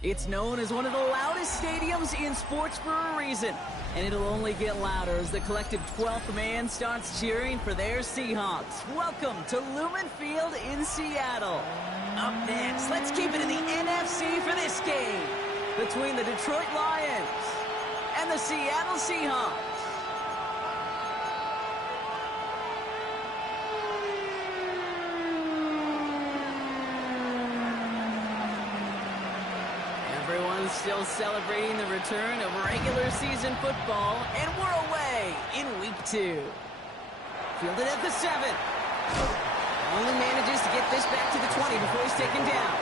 It's known as one of the loudest stadiums in sports for a reason. And it'll only get louder as the collective 12th man starts cheering for their Seahawks. Welcome to Lumen Field in Seattle. Up next, let's keep it in the NFC for this game between the Detroit Lions and the Seattle Seahawks. Everyone's still celebrating the return of regular season football, and we're away in week 2. Fielded at the 7. Only manages to get this back to the 20 before he's taken down.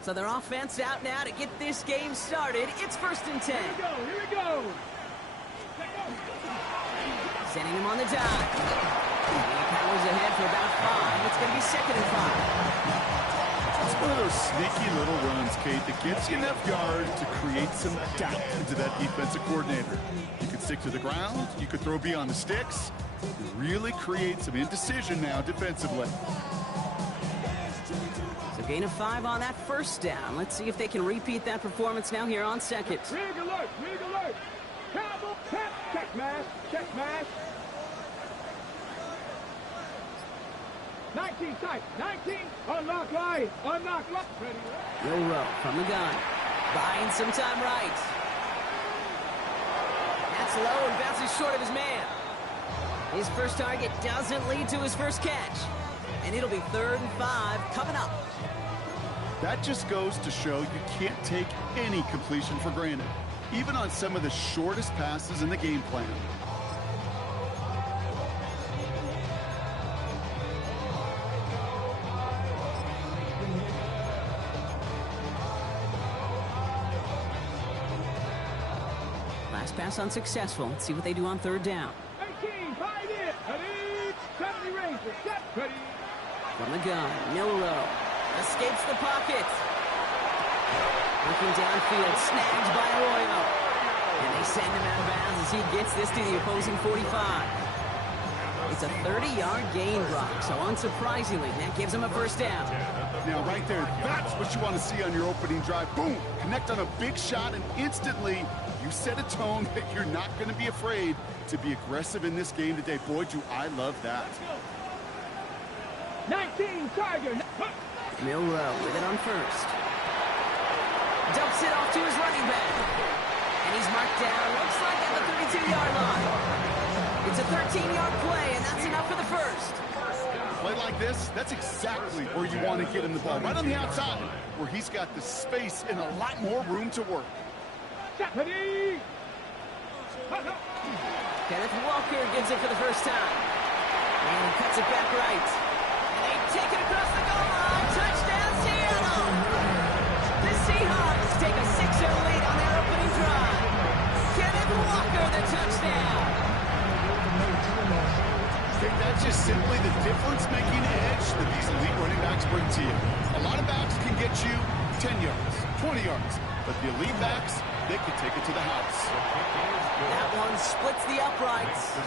So their offense out now to get this game started. It's 1st and 10. Here we go. Sending him on the dive. He powers ahead for about 5. It's going to be 2nd and 5. It's one of those sneaky little runs, Kate, that gets you enough yards to create some doubt into that defensive coordinator. You could stick to the ground. You could throw beyond the sticks. You really create some indecision now defensively. Gain of 5 on that 1st down. Let's see if they can repeat that performance now here on 2nd. Rig alert, rig alert. Cowboy, check mash, check mash. 19 tight, 19, unlock line, unlock line. Ready. Will Rowe from the gun. Buying some time right. That's low and bounces short of his man. His first target doesn't lead to his first catch. And it'll be 3rd and 5 coming up. That just goes to show you can't take any completion for granted, even on some of the shortest passes in the game plan. Last pass unsuccessful. Let's see what they do on 3rd down. 18, fight it. Ready, 70 range, set, ready. From the gun, Milrow escapes the pocket. Looking downfield, snagged by Arroyo. And they send him out of bounds as he gets this to the opposing 45. It's a 30-yard gain, Brock, so unsurprisingly, that gives him a 1st down. Now, right there, that's what you want to see on your opening drive. Boom! Connect on a big shot, and instantly, you set a tone that you're not going to be afraid to be aggressive in this game today. Boy, do I love that. 19, Tiger. Milrow with it on 1st. Dumps it off to his running back. And he's marked down, looks like at the 32-yard line. It's a 13-yard play, and that's enough for the 1st. Play like this, that's exactly where you want to get him the ball. Right on the outside, where he's got the space and a lot more room to work. Ready. Kenneth Walker gives it for the 1st time. And he cuts it back right. And they take it across the goal line. Touchdown, Seattle! The Seahawks take a 6-0 lead on their opening drive. Kenneth Walker, the touchdown. I think that's just simply the difference-making edge that these elite running backs bring to you. A lot of backs can get you 10 yards, 20 yards, but the elite backs, they can take it to the house. That one splits the uprights.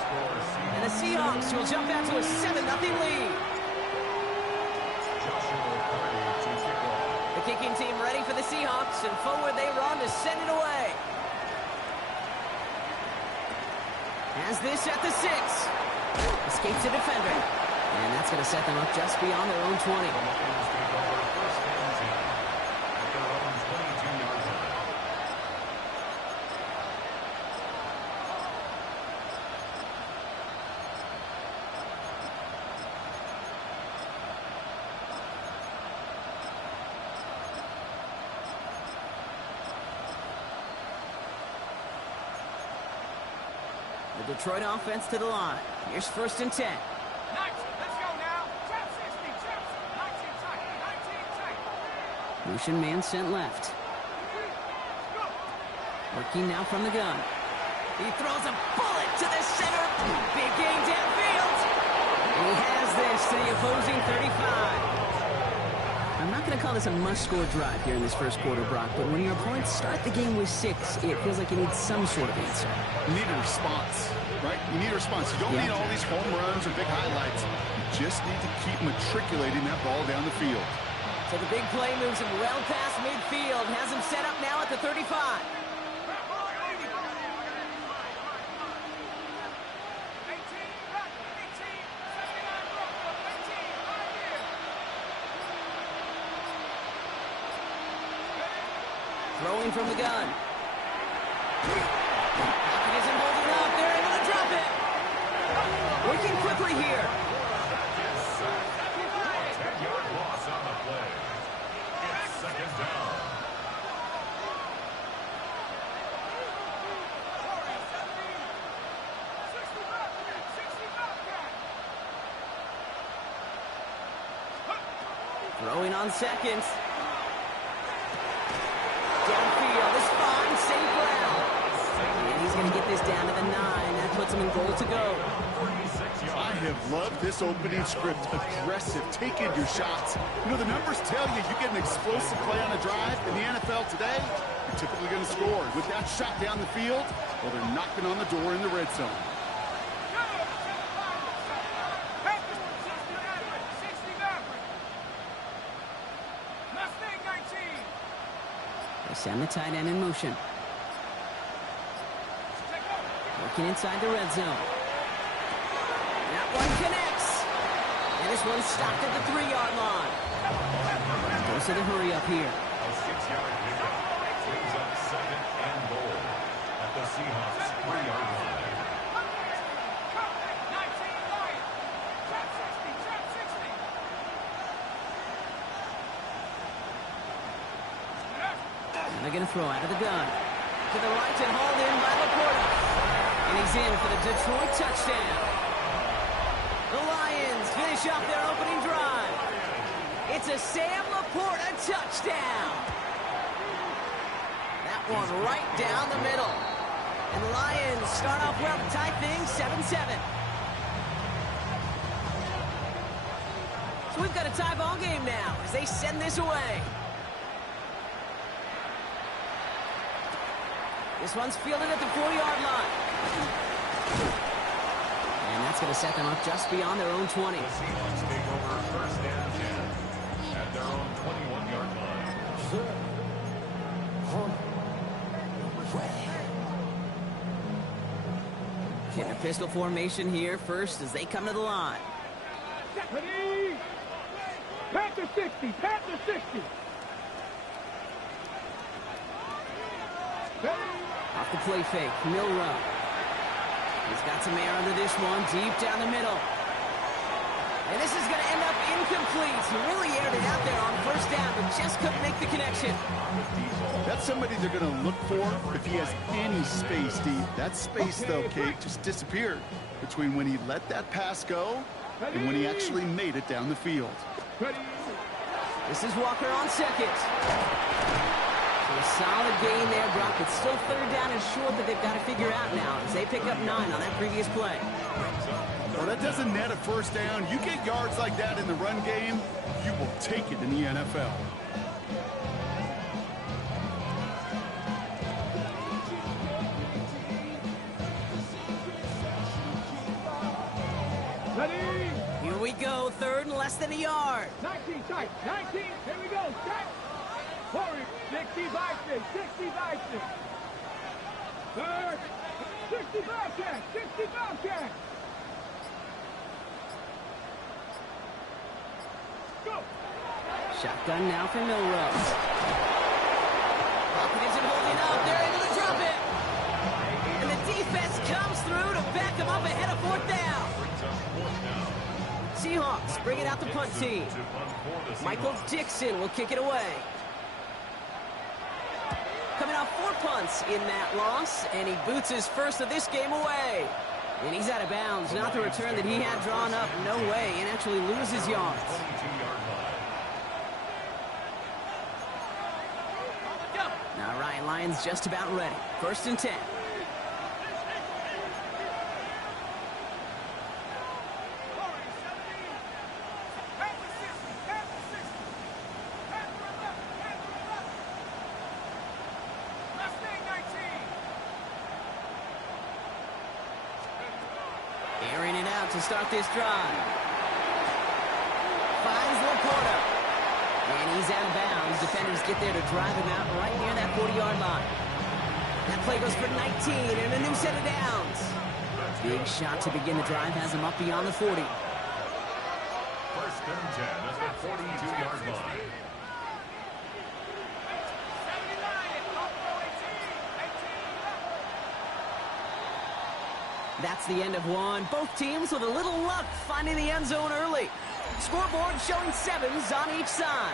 And the Seahawks will jump out to a 7-0 lead. The kicking team ready for the Seahawks, and forward they run to send it away. Has this at the 6. Escapes a defender. And that's going to set them up just beyond their own 20. The Detroit offense to the line. Here's 1st and 10. Let's go now. Trap 60, trap 19 tight, 19 tight. Motion man sent left. Working now from the gun. He throws a bullet to the center. Big gain downfield. And he has this to the opposing 35. I'm not going to call this a must-score drive here in this first quarter, Brock, but when your opponents start the game with 6, it feels like you need some sort of answer. You need a response, right? You need a response. You don't need all these home runs or big highlights. You just need to keep matriculating that ball down the field. So the big play moves him well past midfield, has him set up now at the 35. Throwing from the gun. Pocket isn't holding up. They're able to drop it. Working quickly here. 10-yard loss on the play. It's second down. Throwing on seconds. Downfield is fine, safe ground. And he's going to get this down to the 9. That puts him in goal to go. I have loved this opening script. Aggressive, taking your shots. You know, the numbers tell you get an explosive play on a drive in the NFL today, you're typically going to score. With that shot down the field, well, they're knocking on the door in the red zone. They send the tight end in motion. Working inside the red zone. That one connects. And this one's stopped at the 3-yard line. Goes to the hurry up here. A 6-yard pickup brings up second and goal at the Seahawks 3-yard line. And they're going to throw out of the gun. To the right and hauled in by Laporta. And he's in for the Detroit touchdown. The Lions finish off their opening drive. It's a Sam Laporta touchdown. That one right down the middle. And the Lions start off well to tie things 7-7. So we've got a tie ball game now as they send this away. This one's fielded at the 4-yard line. And that's going to set them up just beyond their own 20. The Seahawks take over first and 10 at their own 21-yard line. In a pistol formation here first as they come to the line. Ready? Panther 60, Panther 60. Off the play fake, Milrow. He's got some air under this one, deep down the middle. And this is going to end up incomplete. He really aired it out there on first down, but just couldn't make the connection. That's somebody they're going to look for if he has any space deep. That space, though, Kate, just disappeared between when he let that pass go and when he actually made it down the field. This is Walker on second. So a solid gain there, Brock. It's still third down and short that they've got to figure out now as they pick up 9 on that previous play. Well, that doesn't net a first down. You get yards like that in the run game, you will take it in the NFL. Ready? Here we go, third and less than a yard. 19 tight, 19, here we go, set. Forward, 60 by 6, 60 by 6. Third, 60 Bobcat, 60 Bobcat. Go. Shotgun now for Milrose. Pocket isn't holding up. They're able to drop it. And the defense comes through to back them up ahead of fourth down. Seahawks bring it out the punt team. Michael Dixon will kick it away. Coming off 4 punts in that loss, and he boots his first of this game away. And he's out of bounds. Not the return that he had drawn up. No way. And actually loses yards. All right, Lions just about ready. First and 10. Airing it out to start this drive. Finds Laporta. And he's out of bounds. Defenders get there to drive him out right near that 40-yard line. That play goes for 19 and a new set of downs. Big shot to begin the drive has him up beyond the 40. First and 10 at the 42-yard line. That's the end of one. Both teams with a little luck finding the end zone early. Scoreboard showing 7s on each side.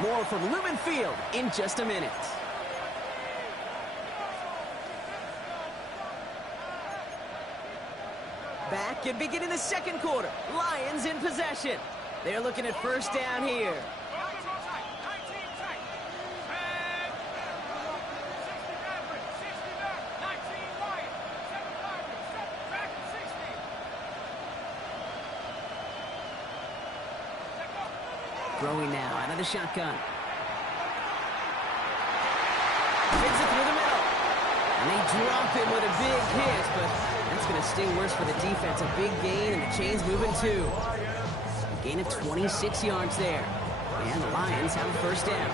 More from Lumen Field in just a minute. Back and beginning the second quarter. Lions in possession. They're looking at first down here. Throwing now out of the shotgun. Hits it through the middle. And they drop him with a big hit, but that's going to sting worse for the defense. A big gain, and the chain's moving too. A gain of 26 yards there. And the Lions have a first down.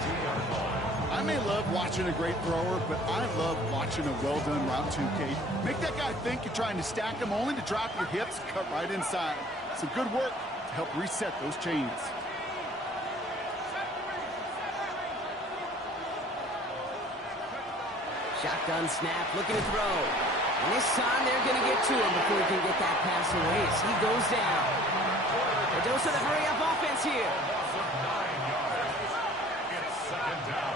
I may love watching a great thrower, but I love watching a well-done route too, Kate. Make that guy think you're trying to stack him, only to drop your hips, cut right inside. Some good work to help reset those chains. Shotgun snap, looking to throw. And this time they're going to get to him before he can get that pass away as he goes down. A dose of the hurry-up offense here. It's second down.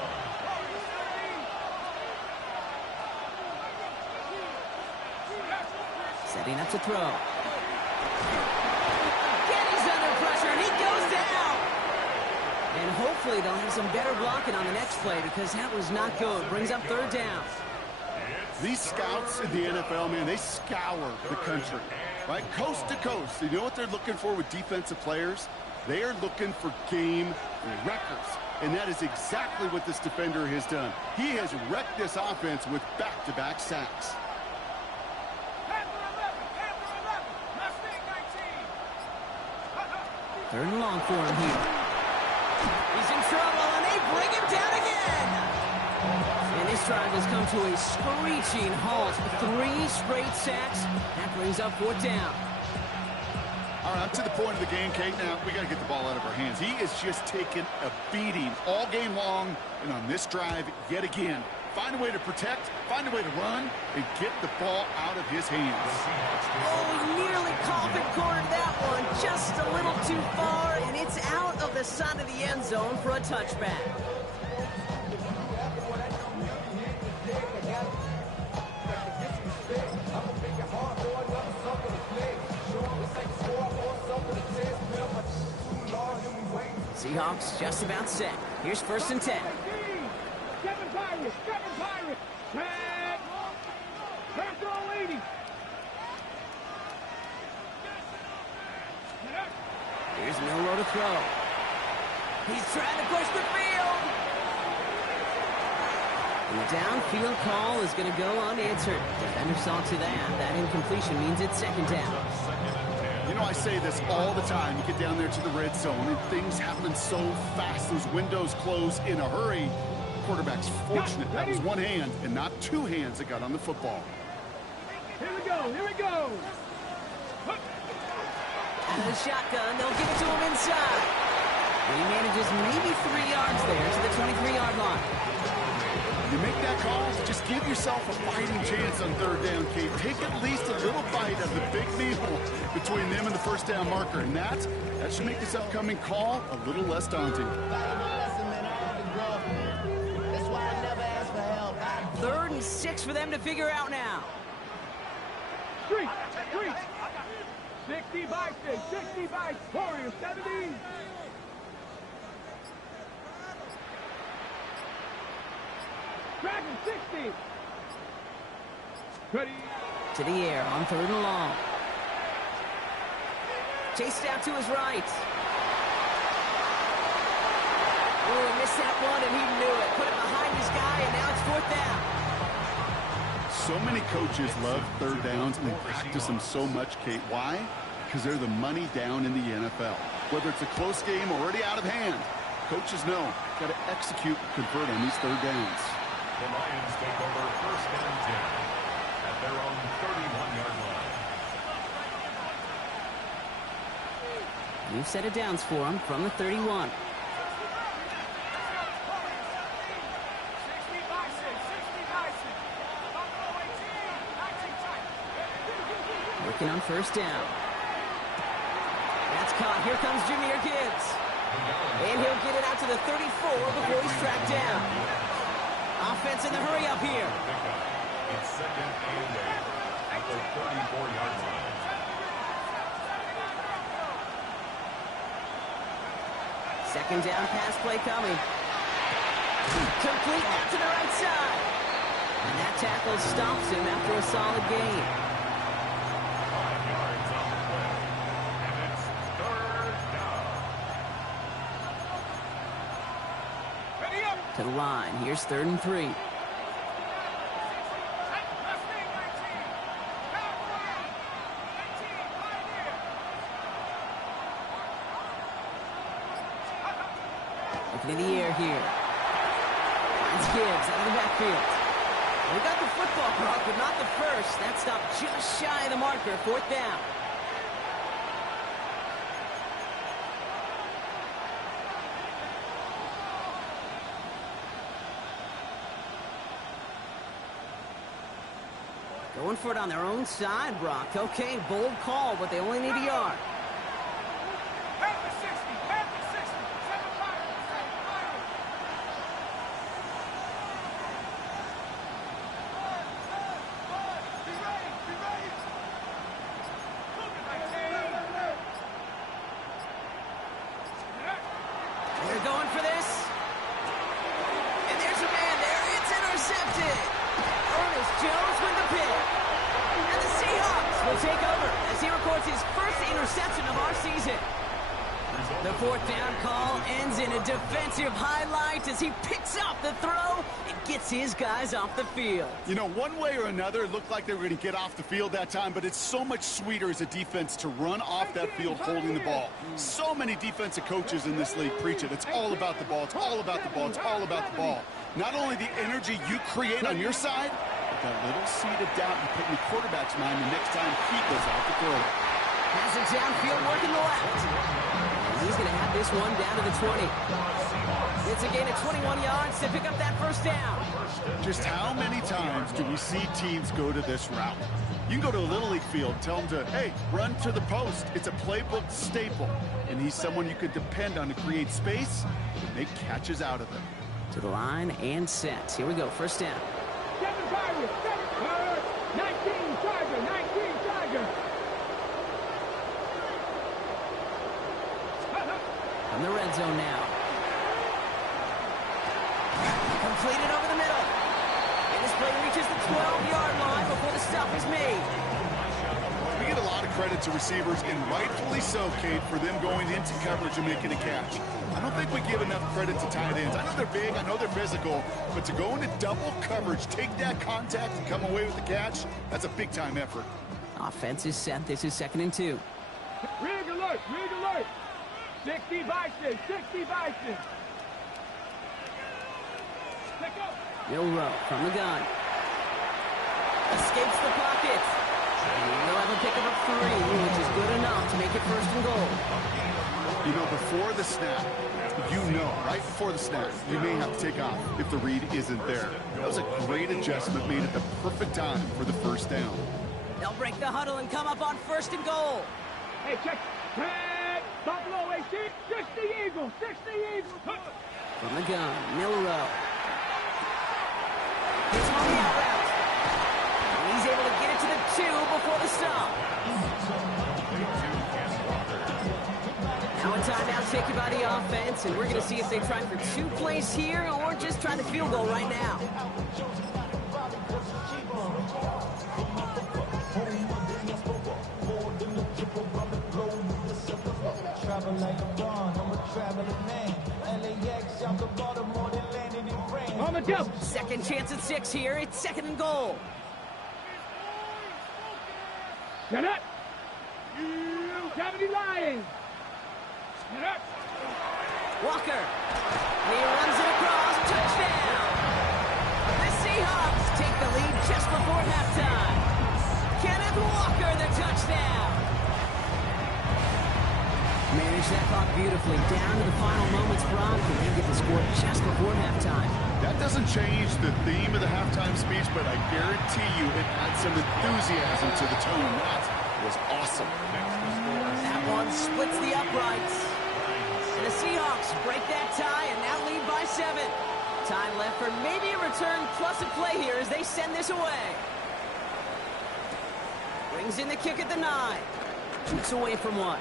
Setting up to throw. Getty's under pressure, and he goes down. And hopefully they'll have some better blocking on the next play because that was not good. Brings up third down. These scouts in the NFL, man, they scour the country, right? Coast to coast. You know what they're looking for with defensive players? They are looking for game wreckers. And that is exactly what this defender has done. He has wrecked this offense with back-to-back sacks. Third and long for him here. He's in trouble, and they bring him down again. And this drive has come to a screeching halt. 3 straight sacks. That brings up fourth down. All right, up to the point of the game, Kate. Now, we got to get the ball out of our hands. He is just taking a beating all game long, and on this drive, yet again. Find a way to protect, find a way to run, and get the ball out of his hands. Oh, he nearly coffin cornered that one. Just a little too far, and it's out of the side of the end zone for a touchback. Seahawks just about set. Here's first and 10. Seven Pirates! Tag! Back to all 80! Here's Milroe to throw. He's trying to push the field. And the downfield call is going to go unanswered. Defender saw to that. That incompletion means it's second down. You know, I say this all the time. You get down there to the red zone, and things happen so fast. Those windows close in a hurry. Quarterback's fortunate. That was one hand and not two hands that got on the football. Here we go! Out of the shotgun, they'll give it to him inside. And he manages maybe 3 yards there to the 23-yard line. You make that call, just give yourself a fighting chance on third down, Kate. Take at least a little bite of the big meal between them and the first down marker. And that should make this upcoming call a little less daunting. Third and 6 for them to figure out now. Street! 60 by Warriors 70! Dragon 60! Ready? To the air on third and long. Chased out to his right. Oh, he missed that one, and he knew it. Put it behind his guy, and now it's fourth down. So many coaches love third downs and they practice them so much, Kate. Why? Because they're the money down in the NFL. Whether it's a close game or already out of hand, coaches know got to execute and convert on these third downs. The Lions take over first and 10 at their own 31-yard line. New set of downs for them from the 31. Working on first down. That's caught. Here comes Jahmyr Gibbs. And he'll get it out to the 34 before he's tracked down. Offense in the hurry up here. It's second and 8 at the 34-yard line. Second down pass play coming. Complete out to the right side. And that tackle stops him after a solid gain. 5 yards on the play. And it's third down. Ready up. To the line. Here's 3rd and 3. Looking in the air here. Finds Gibbs out of the backfield. They got the football, Brock, but not the first. That stopped just shy of the marker. 4th down. Going for it on their own side, Brock. Okay, bold call, but they only need a yard. They're going for this. And there's a man there. It's intercepted. Ernest Jones with the pick. And the Seahawks will take over as he records his first interception of our season. The 4th down call ends in a defensive highlight as he picks up the throw and gets his guys off the field. You know, one way or another, it looked like they were going to get off the field that time, but it's so much sweeter as a defense to run off that field holding the ball. So many defensive coaches in this league preach it. It's all about the ball. It's all about the ball. It's all about the ball. Not only the energy you create on your side, but that little seed of doubt you put in the quarterback's mind the next time he goes out to throw it. Has it downfield working the left. And he's going to have this one down to the 20. It's a gain of 21 yards to pick up that first down. Just how many times do we see teams go to this route? You can go to a Little League field, tell them to, hey, run to the post. It's a playbook staple. And he's someone you could depend on to create space and make catches out of it. To the line and set. Here we go, first down. 7 Tigers, 19 Tiger, 19 Tiger. From the red zone now. Completed over the middle. And this play reaches the 12-yard line before the stop is made. We get a lot of credit to receivers, and rightfully so, Kate, for them going into coverage and making a catch. I don't think we give enough credit to tight ends. I know they're big, I know they're physical, but to go into double coverage, take that contact, and come away with the catch, that's a big-time effort. Offense is set. This is 2nd and 2. Rig alert, rig alert. 60 Bison, 60 Bison. Pick up. Middle row from the gun. Escapes the pocket. And he'll have a pickup of 3, which is good enough to make it 1st and goal. You know, before the snap, you know, right before the snap, you may have to take off if the read isn't there. That was a great adjustment made at the perfect time for the first down. They'll break the huddle and come up on 1st and goal. Hey, check. Hey, Buffalo, 18, 60 Eagles, 60 Eagles. From the gun, middle row. He's on the out route. And he's able to get it to the 2 before the stop. Now a timeout taken by the offense, and we're going to see if they try for 2 plays here or just try the field goal right now. On the jump. 2nd chance at 6 here. It's 2nd and goal. Get up. You 70 Lions. Get up. Walker. He runs it across. Touchdown. The Seahawks take the lead just before halftime. Kenneth Walker, the touchdown. Managed that clock beautifully. Down to the final moments. Brock can then get the score just before halftime. That doesn't change the theme of the halftime speech, but I guarantee you it adds some enthusiasm to the tone. That was awesome. That one splits the uprights. And the Seahawks break that tie and now lead by 7. Time left for maybe a return plus a play here as they send this away. Brings in the kick at the 9. Shoots away from one.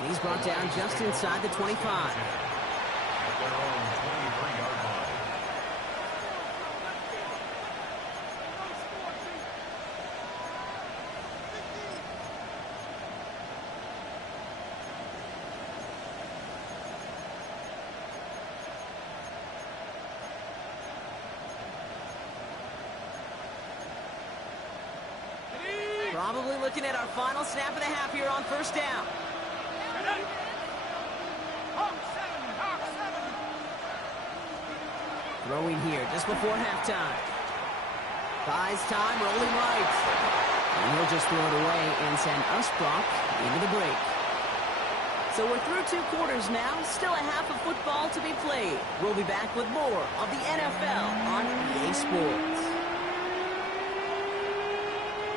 And he's brought down just inside the 25. At their own 23-yard line. Probably looking at our final snap of the half here on first down. Throwing here just before halftime. Buys time, rolling right. And he'll just throw it away and send us, Brock, into the break. So we're through 2 quarters now. Still a half of football to be played. We'll be back with more of the NFL on EA Sports.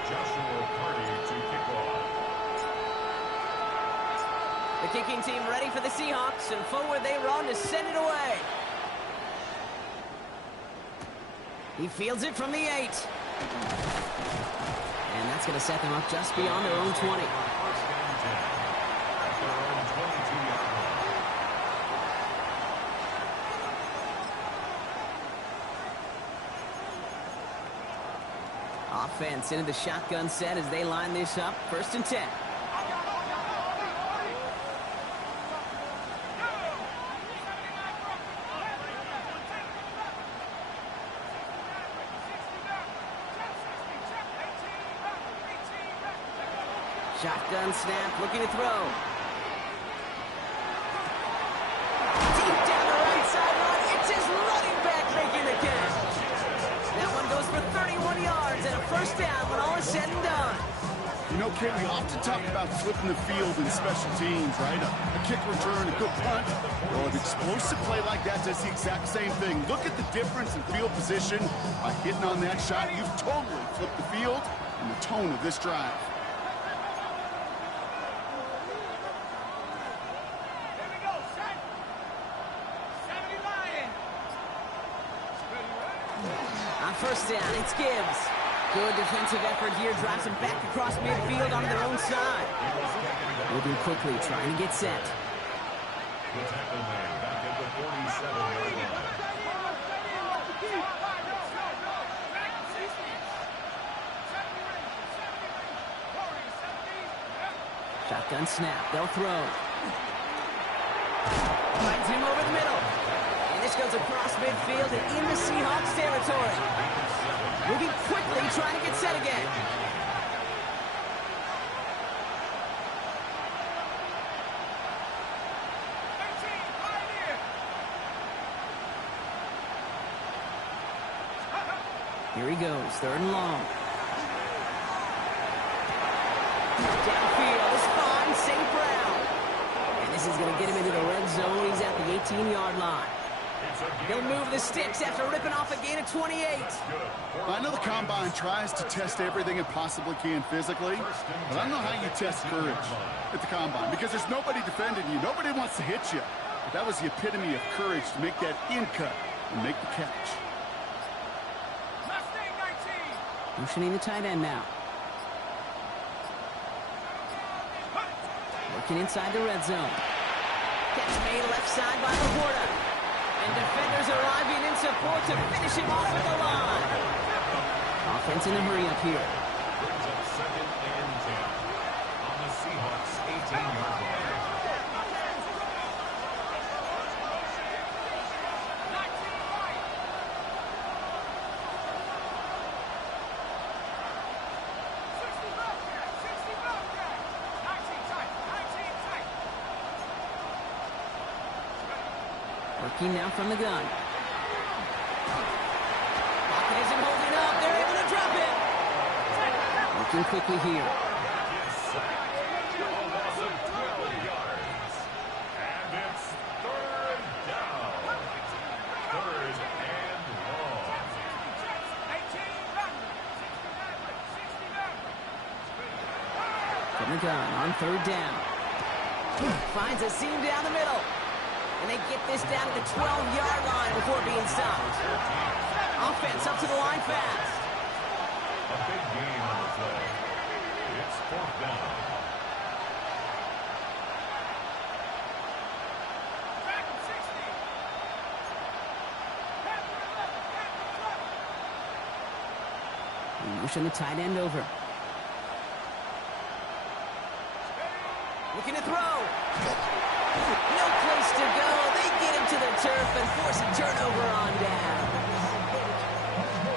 Joshua Party to kick off. The kicking team ready for the Seahawks, and forward they run to send it away. He fields it from the 8. And that's going to set them up just beyond their own 20. First and 10. At their own 22-yard line. Offense into the shotgun set as they line this up. First and 10. Shotgun snap, looking to throw. Deep down the right sideline, it's his running back making the catch. That one goes for 31 yards and a first down when all is said and done. You know, Kate, we often talk about flipping the field in special teams, right? A kick return, a good punt. Well, an explosive play like that does the exact same thing. Look at the difference in field position. By hitting on that shot, you've totally flipped the field and the tone of this drive. First down, it's Gibbs. Good defensive effort here, drives them back across midfield onto their own side. Moving quickly, trying to get set. The tackle man back at the 47-yard line. Shotgun snap, they'll throw. Finds him over the middle. And this goes across midfield and into Seahawks territory. Moving quickly, trying to get set again. Here he goes, 3rd and long. Downfield is fine, St. Brown. And this is going to get him into the red zone. He's at the 18-yard line. He'll move the sticks after ripping off a gain of 28. I know the Combine tries to test everything it possibly can physically, but I don't know how you test courage at the Combine because there's nobody defending you. Nobody wants to hit you. But that was the epitome of courage to make that in cut and make the catch. Motioning the tight end now. Working inside the red zone. Catch made left side by Laporta. And defenders arriving in support to finish him off at the line. Offense in a hurry up here. Brings up 2nd and 10 on the Seahawks 18-yard line. Working now from the gun. Pocket isn't holding up. They're able to drop it. Working quickly here. From the gun on third down. Finds a seam down the middle. And they get this down to the 12-yard line before being stopped. Offense up to the line fast. A big gain on the play. It's fourth down. Motion the tight end over. Looking to throw. No place to go. They get him to the turf and force a turnover on down.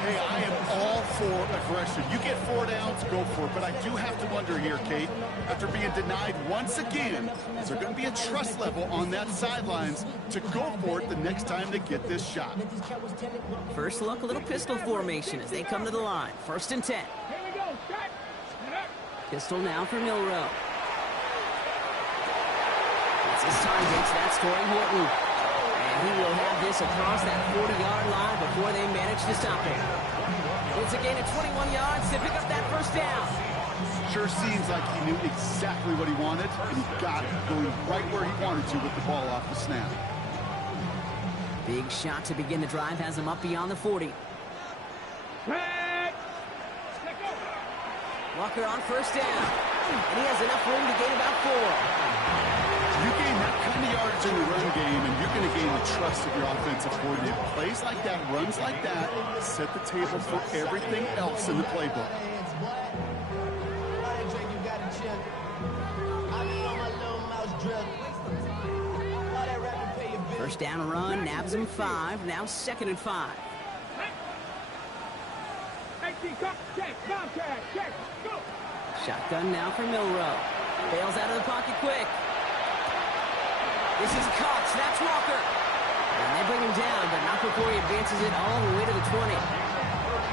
Hey, I am all for aggression. You get 4 downs, go for it. But I do have to wonder here, Kate, after being denied once again, is there going to be a trust level on that sidelines to go for it the next time they get this shot? First look, a little pistol formation as they come to the line. 1st and 10. Here we go. Set. Pistol now for Milrow. It's his target. That's Torrey Horton. And he will have this across that 40-yard line before they manage to stop him. It's a gain of 21 yards to pick up that first down. Sure seems like he knew exactly what he wanted, and he got it, going right where he wanted to with the ball off the snap. Big shot to begin the drive has him up beyond the 40. Walker on first down. And he has enough room to gain about 4. You gain that kind of yards in the run game, and you're going to gain the trust of your offensive coordinator. Plays like that, runs like that, set the table for everything else in the playbook. First down run, nabs him 5. Now 2nd and 5. Shotgun now for Milrow. Bails out of the pocket quick. This is caught. Snaps Walker. And they bring him down, but not before he advances it all the way to the 20.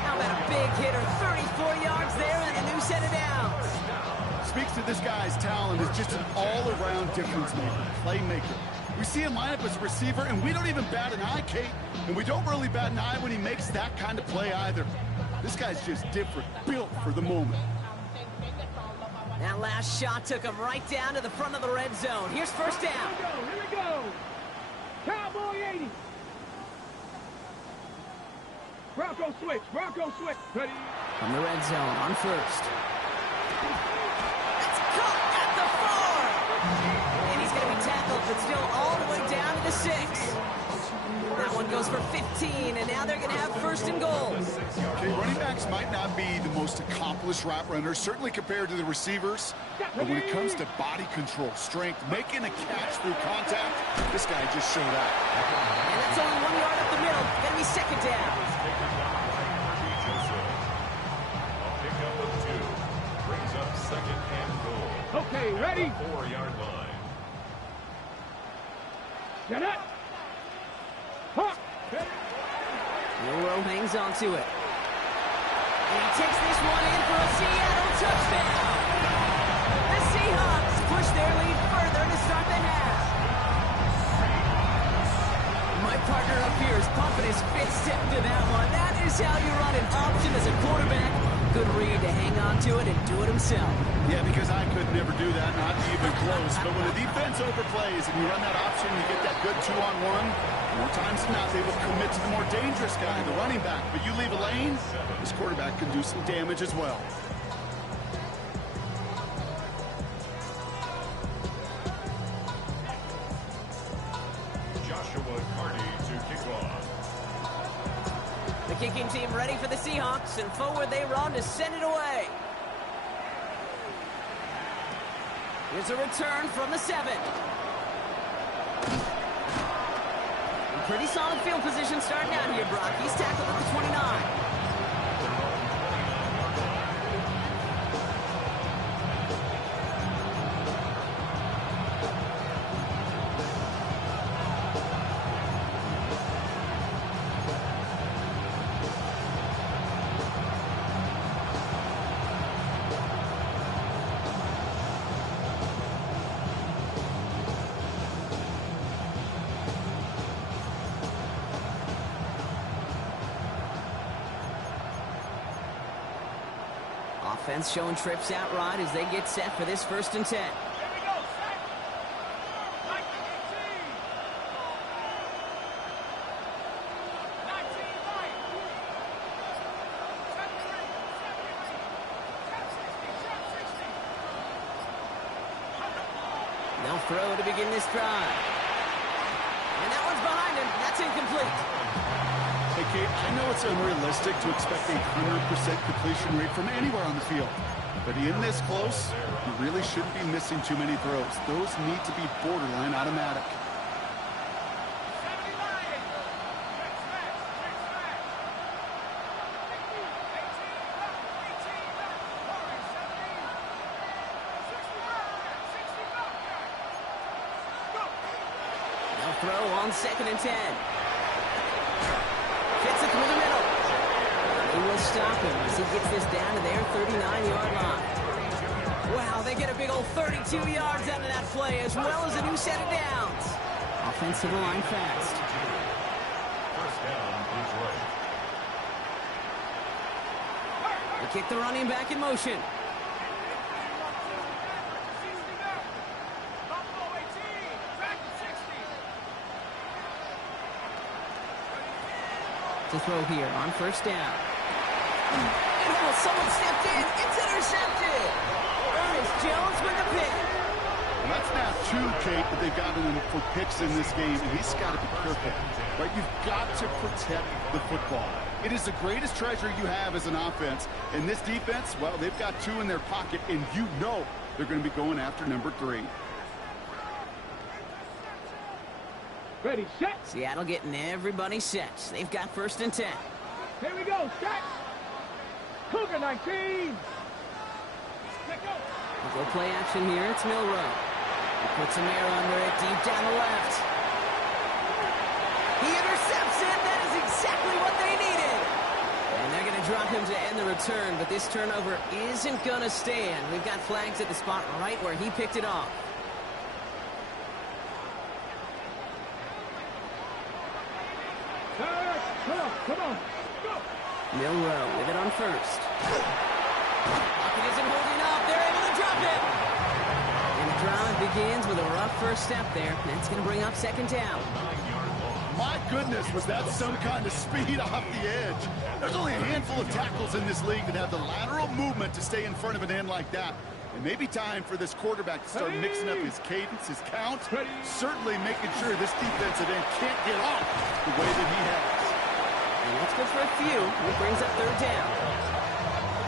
How about a big hitter? 34 yards there and a new set of downs. Speaks to this guy's talent as just an all-around difference maker, playmaker. We see him line up as a receiver, and we don't even bat an eye, Kate. And we don't really bat an eye when he makes that kind of play either. This guy's just different, built for the moment. That last shot took him right down to the front of the red zone. Here's first down. Here we go. Cowboy 80. Bronco switch. Bronco switch. Ready. From the red zone on first. That's caught at the 4. And he's going to be tackled, but still all the way down to the 6. That one goes for 15, and now they're going to have 1st and goal. Okay, running backs might not be the most accomplished route runners, certainly compared to the receivers. But when it comes to body control, strength, making a catch through contact, this guy just showed up. And that's only 1 yard up the middle. Going to be 2nd down. A pickup of 2. Brings up 2nd and goal. Okay, ready? 4-yard line. Get it. Milrow hangs on to it. And he takes this one in for a Seattle touchdown. The Seahawks push their lead further to start the half. My partner up here is pumping his fifth step to that one. That is how you run an option as a quarterback. Good read to hang on to it and do it himself. Yeah, because I could never do that, not even close. But when the defense overplays and you run that option, you get that good 2-on-1. More times than not, they will commit to the more dangerous guy, the running back. But you leave a lane, this quarterback can do some damage as well. Joshua Carty to kick off. The kicking team ready for the Seahawks, and forward they run to send it away. Here's a return from the 7. Pretty solid field position starting out here, Brock. He's tackled at the 29. Offense showing trips out right as they get set for this 1st and 10. Here we go, set. 19-18. 19 right. 7-3, 7-3. They'll throw to begin this drive. And that one's behind him. That's incomplete. Hey, Kate, I know it's unrealistic to expect a 100% completion rate from anywhere on the field. But in this close, you really shouldn't be missing too many throws. Those need to be borderline automatic. 79. Tricks back. 18 left. 60 left. Go. They'll throw on 2nd and 10. Fits it through the middle. He will stop him as he gets this down to their 39-yard line. Wow, they get a big old 32 yards out of that play, as well as a new set of downs. Offensive line fast. First down is right. They kick the running back in motion. Buffalo 18. Back to 60. To throw here on 1st down. And almost someone stepped in. It's intercepted. Ernest Jones with the pick. Well, that's now 2, Kate, that they've gotten him for picks in this game, and he's got to be careful. Right? You've got to protect the football. It is the greatest treasure you have as an offense. And this defense, well, they've got 2 in their pocket, and you know they're going to be going after number 3. Ready, set. Seattle getting everybody set. They've got 1st and 10. Here we go, set. Cougar 19. Let go. We'll go play action here. It's Milrow. He puts some air under it deep down the left. He intercepts it. That is exactly what they needed. And they're going to drop him to end the return, but this turnover isn't going to stand. We've got flags at the spot right where he picked it off. Come on. Go. Milrow with it on 1st. Lockett isn't holding up. They're able to drop it. And the drive begins with a rough 1st step there. That's going to bring up 2nd down. My goodness, was that some kind of speed off the edge. There's only a handful of tackles in this league that have the lateral movement to stay in front of an end like that. It may be time for this quarterback to start mixing up his cadence, his count, certainly making sure this defensive end can't get off the way that he has. And that's good for a few. It brings up 3rd down.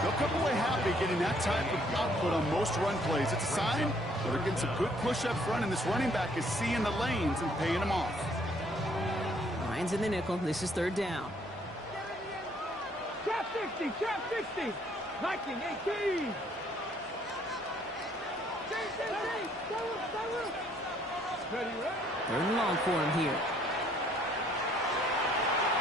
They'll come away happy getting that type of output on most run plays. It's a sign that they're getting some good push up front, and this running back is seeing the lanes and paying them off. Lions in the nickel. This is 3rd down. Trap 60. 19-18. Ready, right? 3rd and long for him here.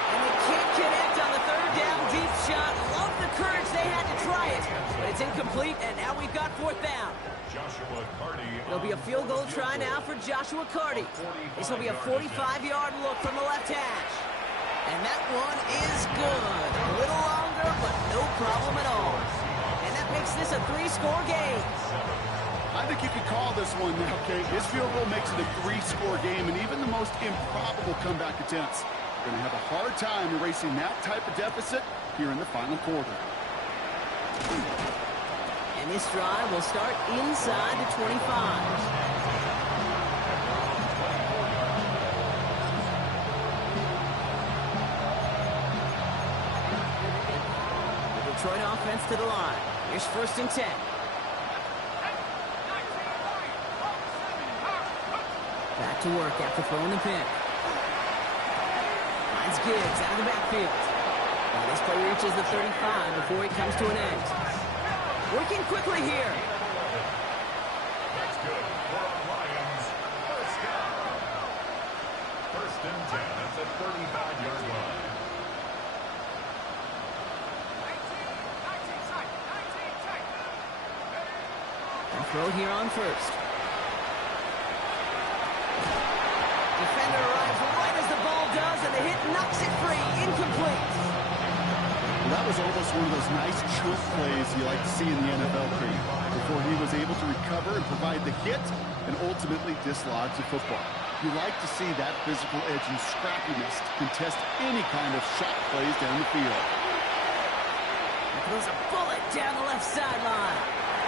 And they can't connect on the 3rd down deep shot. Love the courage they had to try it, but it's incomplete, and now we've got 4th down. Joshua Carty. It'll be a field goal try now for Joshua Carty. This will be a 45-yard look from the left hash. And that one is good. A little longer, but no problem at all. And that makes this a 3-score game. I think you could call this one now, Kate. This field goal makes it a 3-score game, and even the most improbable comeback attempts are going to have a hard time erasing that type of deficit here in the final quarter. And this drive will start inside the 25. Detroit offense to the line. Here's 1st and 10. Back to work after throwing the pick. Finds Gibbs out of the backfield. Now this play reaches the 35 before it comes to an end. Working quickly here. That's good for our Lions. First down. 1st and 10 at the 35-yard line. 19 tight. And throw here on 1st. Defender arrives right as the ball does, and the hit knocks it free. Incomplete. Well, that was almost one of those nice choke plays you like to see in the NFL, Kate, before he was able to recover and provide the hit and ultimately dislodge the football. You like to see that physical edge and scrappiness to contest any kind of shot plays down the field. There goes a bullet down the left sideline.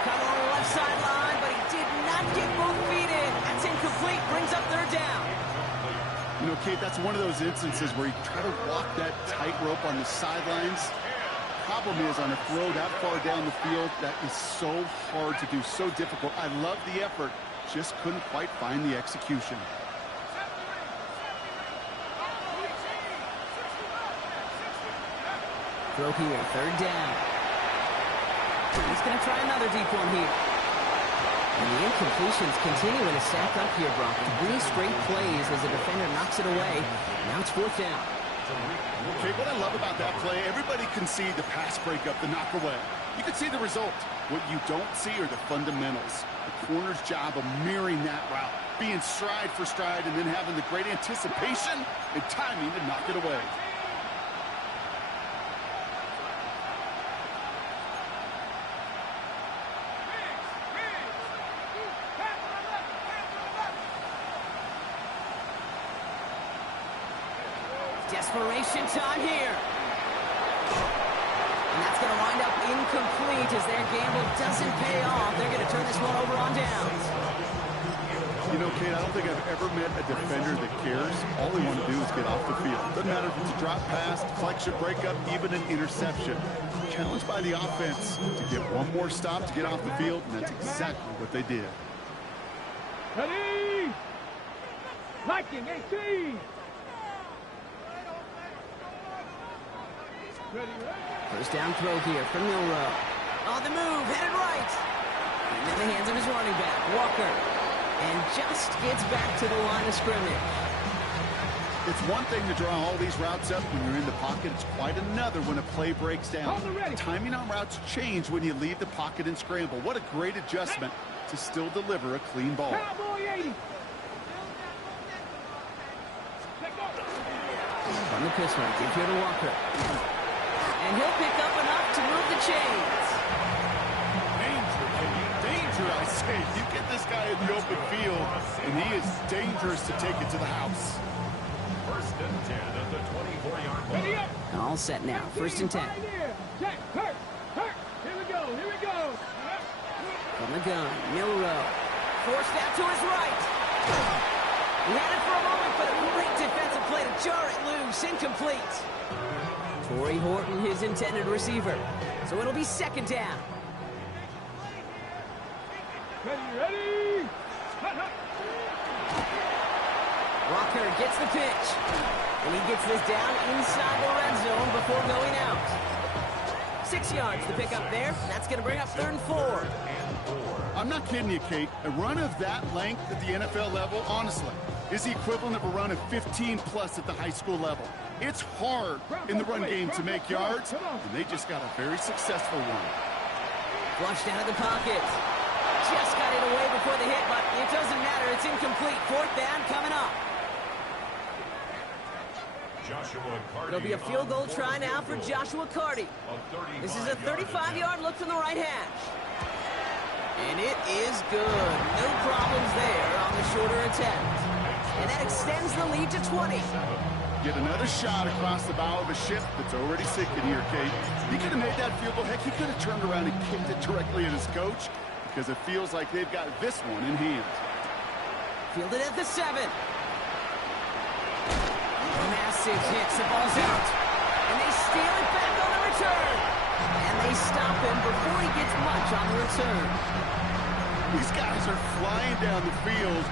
Caught on the left sideline, but he did not get both feet in. That's incomplete, brings up third down. You know, Kate, that's one of those instances where you try to walk that tightrope on the sidelines. Problem is, on a throw that far down the field, that is so hard to do, so difficult. I love the effort, just couldn't quite find the execution. Throw here, third down. He's going to try another deep one here. And the incompletions continuing to stack up here, Broncos. 3 straight plays as the defender knocks it away. Now it's fourth down. Okay, what I love about that play, everybody can see the pass breakup, the knock away. You can see the result. What you don't see are the fundamentals. The corner's job of mirroring that route, being stride for stride, and then having the great anticipation and timing to knock it away. Desperation time here. And that's going to wind up incomplete as their gamble doesn't pay off. They're going to turn this one over on downs. You know, Kate, I don't think I've ever met a defender that cares. All they want to do is get off the field. Doesn't matter if it's a drop pass, deflection, breakup, even an interception. Challenged by the offense to get one more stop to get off the field, and that's exactly what they did. Ready? Liking 18. First down throw here from Milrow. On the move, headed right. And in the hands of his running back, Walker. And just gets back to the line of scrimmage. It's one thing to draw all these routes up when you're in the pocket. It's quite another when a play breaks down. Timing on routes change when you leave the pocket and scramble. What a great adjustment to still deliver a clean ball. Cowboy 80. On the pistol, give here to Walker. And he'll pick up enough to move the chains. Danger, baby. Danger, I say. You get this guy in the open field, and he is dangerous to take it to the house. First and 10 at the 24-yard line. Ready up. All set now, first and 10. Right here. Check, hurt. Here we go, here we go. From the gun, Milrow. Forced out to his right. He had it for a moment, but a great defensive play to jar it loose. Incomplete. Torrey Horton, his intended receiver. So it'll be second down. Ready? Walker gets the pitch. And he gets this down inside the red zone before going out. 6 yards to pick up there. That's going to bring up third and 4. I'm not kidding you, Kate. A run of that length at the NFL level, honestly, is the equivalent of a run of 15-plus at the high school level. It's hard in the run game to make yards, and they just got a very successful one. Flushed out of the pocket. Just got it away before the hit, but it doesn't matter. It's incomplete. Fourth down coming up. It'll be a field goal try now for Joshua Carty. This is a 35-yard look from the right hash. And it is good. No problems there on the shorter attempt. And that extends the lead to 20. Get another shot across the bow of a ship that's already sinking here, Kate. He could have made that field goal. Heck, he could have turned around and kicked it directly at his coach because it feels like they've got this one in hand. Fielded at the 7. Massive hits. The ball's out. And they steal it back on the return. And they stop him before he gets much on the return. These guys are flying down the field.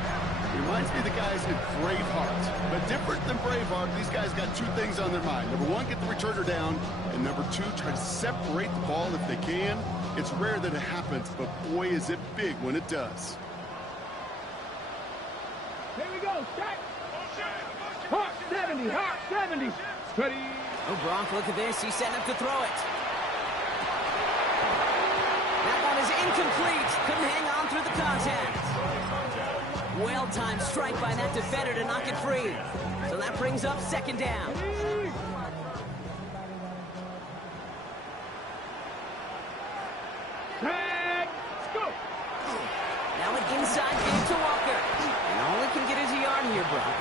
Reminds me of the guys in Braveheart. But different than Braveheart, these guys got 2 things on their mind. Number 1, get the returner down. And number 2, try to separate the ball if they can. It's rare that it happens, but boy, is it big when it does. Here we go, check. Hot 70, hot 70. Ready? Oh, Bronk, look at this. He's setting up to throw it. That one is incomplete. Couldn't hang on through the contact. Well-timed strike by that defender to knock it free. So that brings up second down.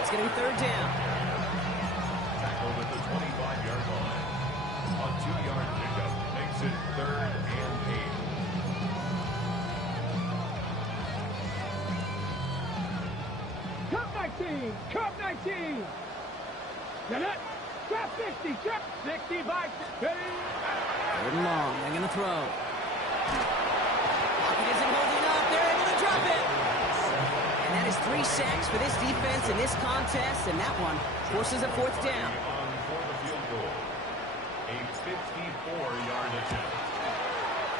It's going to be third down. Tackled at the 25-yard line. A 2-yard pickup makes it 3rd and 8. Cup 19! Cup 19! Get it! Trap 60! Trap 65! Third and long. They're going to throw. Pocket isn't holding up. They're able to drop it. And that is 3 sacks for this defense in this contest, and that one forces a 4th down. On for the field goal. A 54-yard attempt.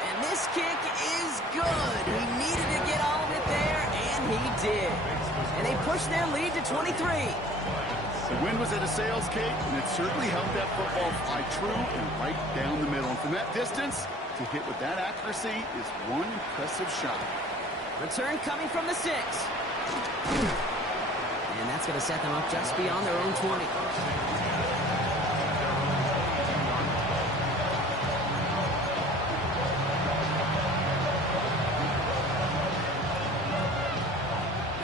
And this kick is good. He needed to get all of it there, and he did. And they push their lead to 23. The wind was at a sails, Kate, and it certainly helped that football fly true and right down the middle. And from that distance, to hit with that accuracy is one impressive shot. Return coming from the 6. And that's going to set them up just beyond their own 20.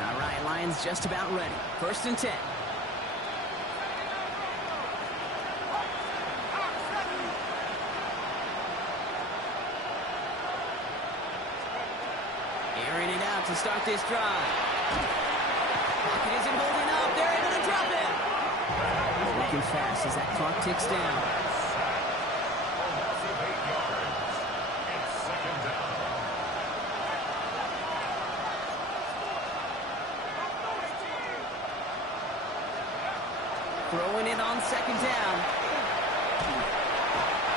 All right, Lions just about ready. 1st and 10. Airing it out to start this drive. Pocket isn't holding up. They're able to drop it. Looking fast as that clock ticks down. Loss of 8 yards. It's 2nd down. Throwing it on 2nd down.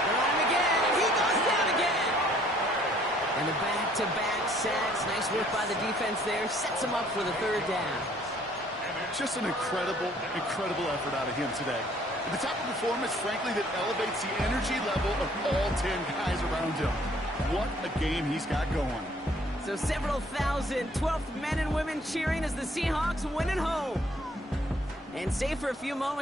They're on him again, and he goes down again. And the back-to-back sacks. Nice work by the defense there. Sets him up for the 3rd down. Just an incredible, incredible effort out of him today. The type of performance, frankly, that elevates the energy level of all 10 guys around him. What a game he's got going. So several thousand 12th men and women cheering as the Seahawks win at home. And stay for a few moments.